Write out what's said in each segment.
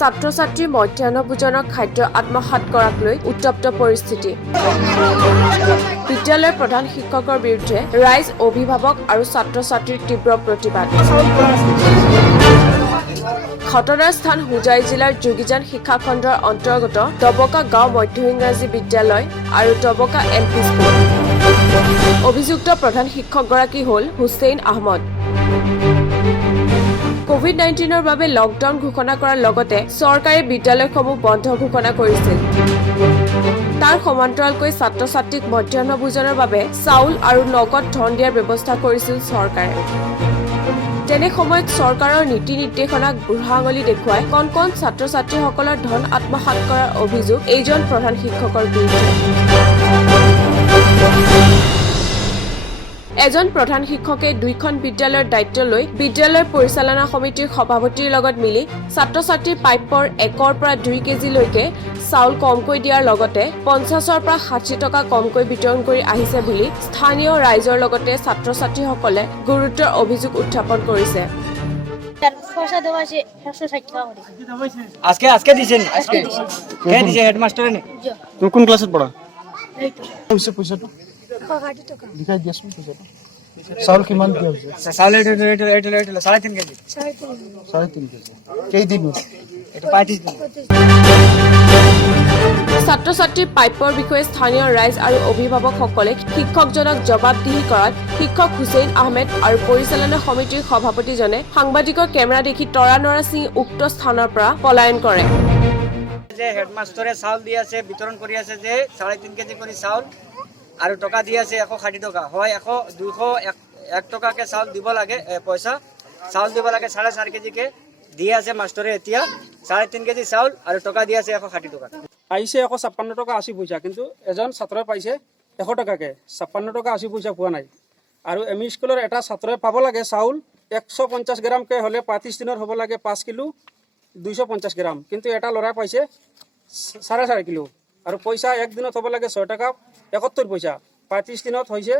ছাত্ৰ ছাত্ৰী মধ্যাহ্ন ভোজনৰ খাদ্য আত্মসাৎ কৰাক লৈ উত্তপ্ত পৰিস্থিতি। বিদ্যালয়ৰ প্ৰধান শিক্ষকৰ বিৰুদ্ধে ৰাইজ, অভিভাৱক আৰু ছাত্ৰ ছাত্ৰীৰ তীব্ৰ প্ৰতিবাদ। ঘটনাৰ স্থান হোজাই জিলাৰ যোগীজান শিক্ষাখণ্ডৰ অন্তৰ্গত ডবকা গাঁও মধ্য ইংৰাজী বিদ্যালয় আৰু ডবকা LP স্কুল। অভিযুক্ত প্ৰধান শিক্ষকগৰাকী হ'ল হুছেইন আহমদ। কোভিড-19ৰ বাবে লকডাউন ঘোষণা কৰাৰ লগতে চৰকাৰে বিদ্যালয়সমূহ বন্ধ ঘোষণা কৰিছিল। তাৰ সমান্তৰালকৈ ছাত্ৰ ছাত্ৰীক মধ্যাহ্ন ভোজনৰ বাবে চাউল আৰু নগদ ধন দিয়াৰ ব্যৱস্থা কৰিছিল চৰকাৰে। তেনে সময়ত চৰকাৰৰ নীতি নিৰ্দেশনাক বুঢ়া আঙুলি দেখুৱাই কণ কণ ছাত্ৰ ছাত্ৰীসকলৰ ধন আত্মসাৎ কৰাৰ অভিযোগ এইজন প্ৰধান শিক্ষকৰ বিৰুদ্ধে। এজন প্ৰধান শিক্ষকে দুইখন বিদ্যালয়ৰ দায়িত্ব লৈ বিদ্যালয়ৰ পৰিচালনা সমিতিৰ সভাপতিৰ লগত মিলি ছাত্ৰ ছাত্ৰীৰ প্ৰাপ্যৰ 1ৰ পৰা 2 কেজিলৈকে চাউল কমকৈ দিয়াৰ লগতে 50ৰ পৰা 60 টকা কমকৈ বিতৰণ কৰি আহিছে বুলি স্থানীয় ৰাইজৰ লগতে ছাত্ৰ ছাত্ৰীসকলে গুৰুতৰ অভিযোগ উত্থাপন কৰিছে। আজকে দিছেন কে দিছে হেডমাস্টারে নে তুমি কোন ক্লাসত পড়া পয়সাটা দিখাই দিয়াছোন পয়সাটা চাউল কিমান দিয়া হৈছে চাউল এটা 3.5 কেজি 3.5 কেজি কেই দিন এটা 35 দিন। ছাত্ৰ ছাত্ৰীৰ প্ৰাপ্যৰ বিষয়ে স্থানীয় ৰাইজ আৰু অভিভাৱকসকলে শিক্ষকজনক জবাবদিহি কৰাত শিক্ষক হুছেইন আহমেদ আৰু পৰিচালনা সমিতিৰ সভাপতিজনে সাংবাদিকৰ কেমেৰা দেখি তৰা নৰা চিঙি উক্ত স্থানৰ পৰা পলায়ন কৰে। যে হেডমাস্টাৰে চাউল দি আছে বিতৰণ কৰি আছে যে 3.5 কেজি কৰি চাউল আৰু টকা দি আছে 160 টকা হয় 100 200 1 টকাকে চাউল দিব লাগে পয়সা চাউল দিব লাগে 4.5 কেজি কে দিয়ে আছে মাস্টারে এতিয়া 3.5 কেজি চাউল আৰু টকা দি আছে 160 টকা আইছে 156 টকা 80 পয়সা কিন্তু এজন ছাত্ৰই পাইছে 100 টকাকে 56 টকা 80 পয়সা পোৱা নাই। আৰু এমই স্কুলৰ এটা ছাত্ৰই পাব লাগে চাউল 150 গ্ৰাম কে হলে 35 দিনৰ হ'ব লাগে 5 কিলো 250 গ্ৰাম কিন্তু এটা লৰাই পাইছে 4.5 কিলো আৰু পয়সা এক দিনত হ'ব লাগে 6 টকা 71 পয়সা 35 দিনত হৈছে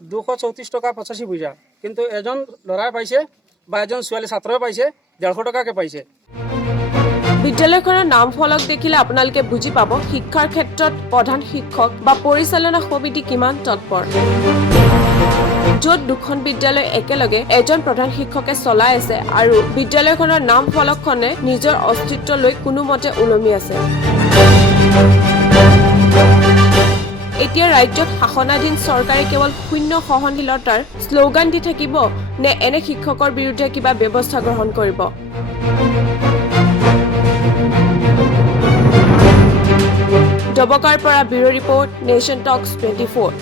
234 টকা 85 পয়সা কিন্তু এজন লৰাই পাইছে বা এজন ছোৱালী ছাত্ৰই পাইছে 150 টকাকে পাইছে। বিদ্যালয়খনৰ নাম ফলক দেখিলে আপোনালোকে বুজি পাব শিক্ষাৰ ক্ষেত্ৰত প্ৰধান শিক্ষক বা পৰিচালনা সমিতি কিমান তৎপৰ। য'ত দুখন বিদ্যালয় একেলগে এজন প্ৰধান শিক্ষকে চলাই আছে আৰু বিদ্যালয়খনৰ নাম ফলকখনে নিজৰ অস্তিত্ব লৈ কোনোমতে ওলমি আছে। এতিয়া ৰাজ্যত শাসনাধীন চৰকাৰে কেৱল শূন্য সহনশীলতাৰ শ্লোগান দি থাকিব নে এনে শিক্ষকৰ বিৰুদ্ধে কিবা ব্যৱস্থা গ্ৰহণ কৰিব। ডবকাৰ পৰা ব্যুৰো ৰিপৰ্ট, নেশ্যন টক্স 24।